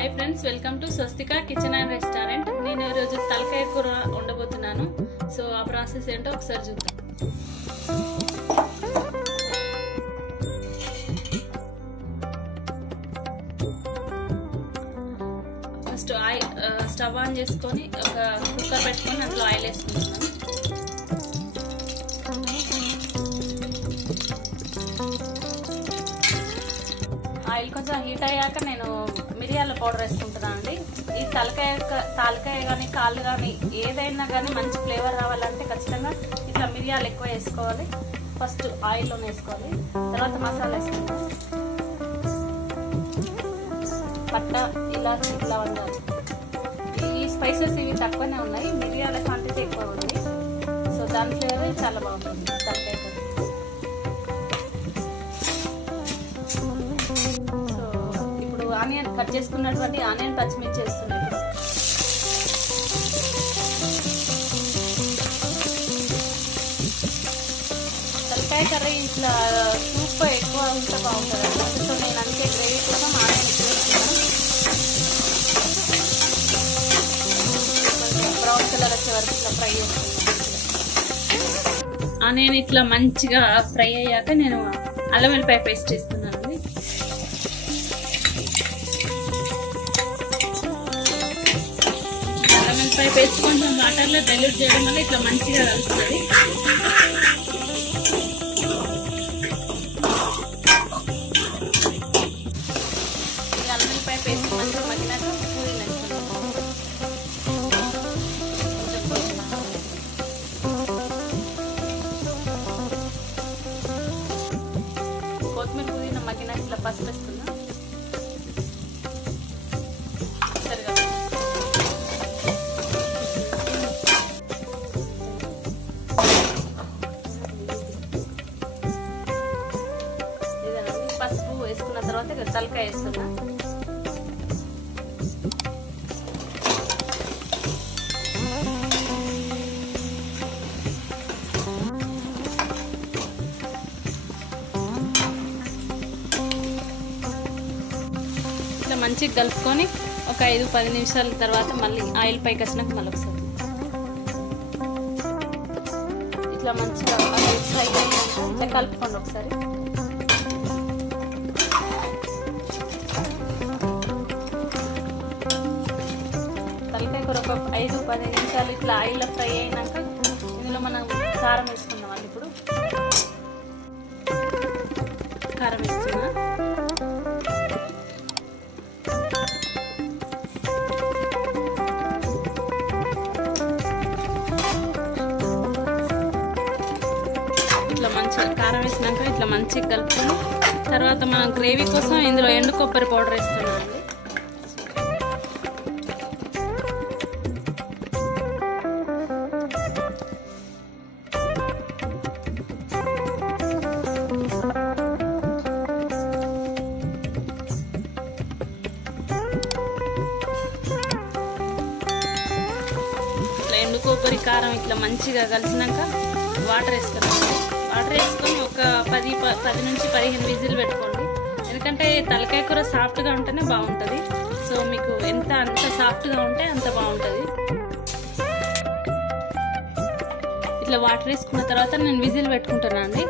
Hi friends, welcome to Swastika kitchen and restaurant. నేను ఈ రోజు తలకాయ కూర వండబోతున్నాను। సో ఆ ప్రాసెస్ ఏంటో ఒకసారి చూద్దాం। ఫస్ట్ స్టవ్ ఆన్ చేసుకొని ఒక కుక్కర్ పెట్టుకొని అందులో ఆయిల్ వేసుకుంటున్నాను। ఆయిల్ కొంచెం హీట్ అయ్యాక నేను మిరియాల పౌడర్ వేసుకుంటున్నానండి। ఈ తలకాయ కానీ కాళ్ళు కానీ ఏదైనా కానీ మంచి ఫ్లేవర్ రావాలంటే ఖచ్చితంగా ఇట్లా మిరియాలు ఎక్కువ వేసుకోవాలి। ఫస్ట్ ఆయిల్లోనే వేసుకోవాలి, తర్వాత మసాలా వేసుకుంటాం। పట్ట, ఇలాచి, లవంగాలు, ఈ స్పైసెస్ ఇవి తక్కువనే ఉన్నాయి, మిరియాల క్వాంటిటీ ఎక్కువ ఉంది। సో దాని ఫ్లేవర్ చాలా బాగుంటుంది తలకాయ కర్రీ। ఆనియన్ కట్ చేసుకున్నటువంటి ఆనియన్ పచ్చిమిర్చి వేస్తున్నాను। తలకాయ కర్రీ ఇట్లా సూప్ ఎక్కువ ఉంటే బాగుంటుంది అన్నమాట। సో నేను అందుకే గ్రేవీ కోసం ఆనియన్ వేస్తున్నాను। బ్రౌన్ కలర్ వచ్చే వరకు ఇట్లా ఫ్రై చేస్తున్నాను। ఆనియన్ ఇట్లా మంచిగా ఫ్రై అయ్యాక నేను అల్లం వెల్లిపాయ పేస్ట్ వేస్తున్నాను। పేస్ట్ కొంచెం వాటర్లో డైల్యూట్ చేయడం వల్ల ఇట్లా మంచిగా కలుస్తుంది। అల్లంపై పేస్ట్ మంచిగా మగ్గినాక కొత్తిమీర పుదీనా మగ్గినాక ఇట్లా పసుపు వేస్తున్నా। పసుపు వేసుకున్న తర్వాత తలకాయ వేస్తున్నా। ఇట్లా మంచిగా కలుపుకొని ఒక 5-10 నిమిషాల తర్వాత మళ్ళీ ఆయిల్ పైకి వచ్చినాక మళ్ళీ ఒకసారి ఇట్లా మంచిగా ఫ్రై అయ్యాక ఇట్లా కలుపుకోండి ఒకసారి। ఒక 5-10 నిమిషాలు ఇట్లా ఆయిల్ ఫ్రై అయినాక ఇందులో మనం కారం వేసుకుందామండి। ఇప్పుడు కారం వేస్తున్నా। ఇట్లా మంచిగా కారం వేసినాక ఇట్లా మంచిగా కలుపుకొని తర్వాత మనం గ్రేవీ కోసం ఇందులో ఎండు కొబ్బరి పౌడర్ వేస్తున్నాం। ఎండు కొబ్బరి కారం ఇట్లా మంచిగా కలిసినాక వాటర్ వేసుకోండి। వాటర్ వేసుకొని ఒక 10 నుంచి 15 విజిల్ పెట్టుకోండి, ఎందుకంటే తలకాయ కూర సాఫ్ట్గా ఉంటేనే బాగుంటుంది। సో మీకు అంత సాఫ్ట్గా ఉంటే అంత బాగుంటుంది। ఇట్లా వాటర్ వేసుకున్న తర్వాత నేను విజిల్ పెట్టుకుంటున్నాను అండి।